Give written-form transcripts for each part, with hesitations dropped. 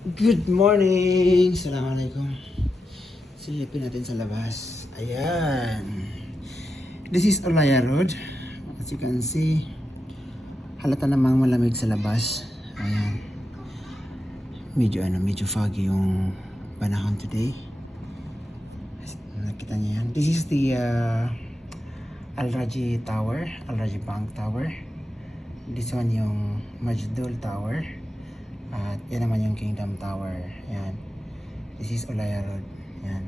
Good morning! Assalamualaikum. Silipin natin sa labas. Ayan. This is Olaya Road. As you can see, halata namang malamig sa labas. Ayan. Medyo foggy yung panahon today. Nakita niyo yan. This is the Al-Raji Tower, Al-Raji Bank Tower. This one yung Majdul Tower. At yan naman yung Kingdom Tower. Yan. This is Olaya Road. Yan.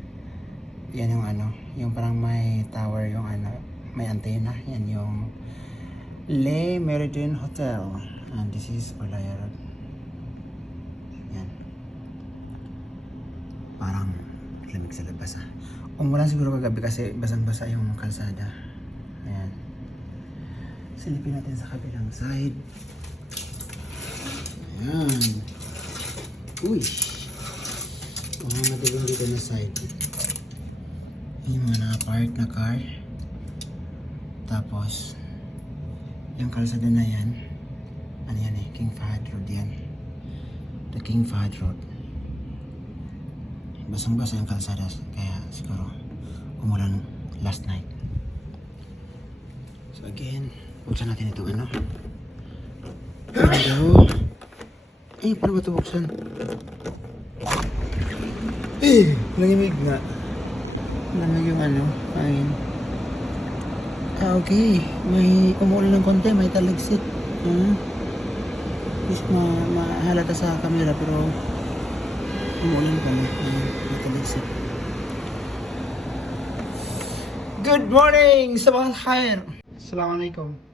Yan yung yung parang may tower yung may antena. Yan yung Le Méridien Hotel. And this is Olaya Road. Yan. Parang lamig sa labas Umulan siguro kagabi kasi basang-basa yung kalsada. Ayan. Silipin natin sa kabilang side. Ayan. Uy. Mga matulong dito na side. Yung mga nakapark na car. Tapos, yung kalsada na yan. Ano yan King Fahad Road yan. The King Fahad Road. Basang-basa yung kalsada. Kaya siguro umulan last night. So again, buksan natin itong Hello. Paano ba ito buksan? Lamig nga. Lamig yung ayun. Okay. May umuulan ng konti, may talagsit. Is mahalata sa camera pero umuulan pala. May talagsit. Good morning! Sabah al-khair! Assalamualaikum.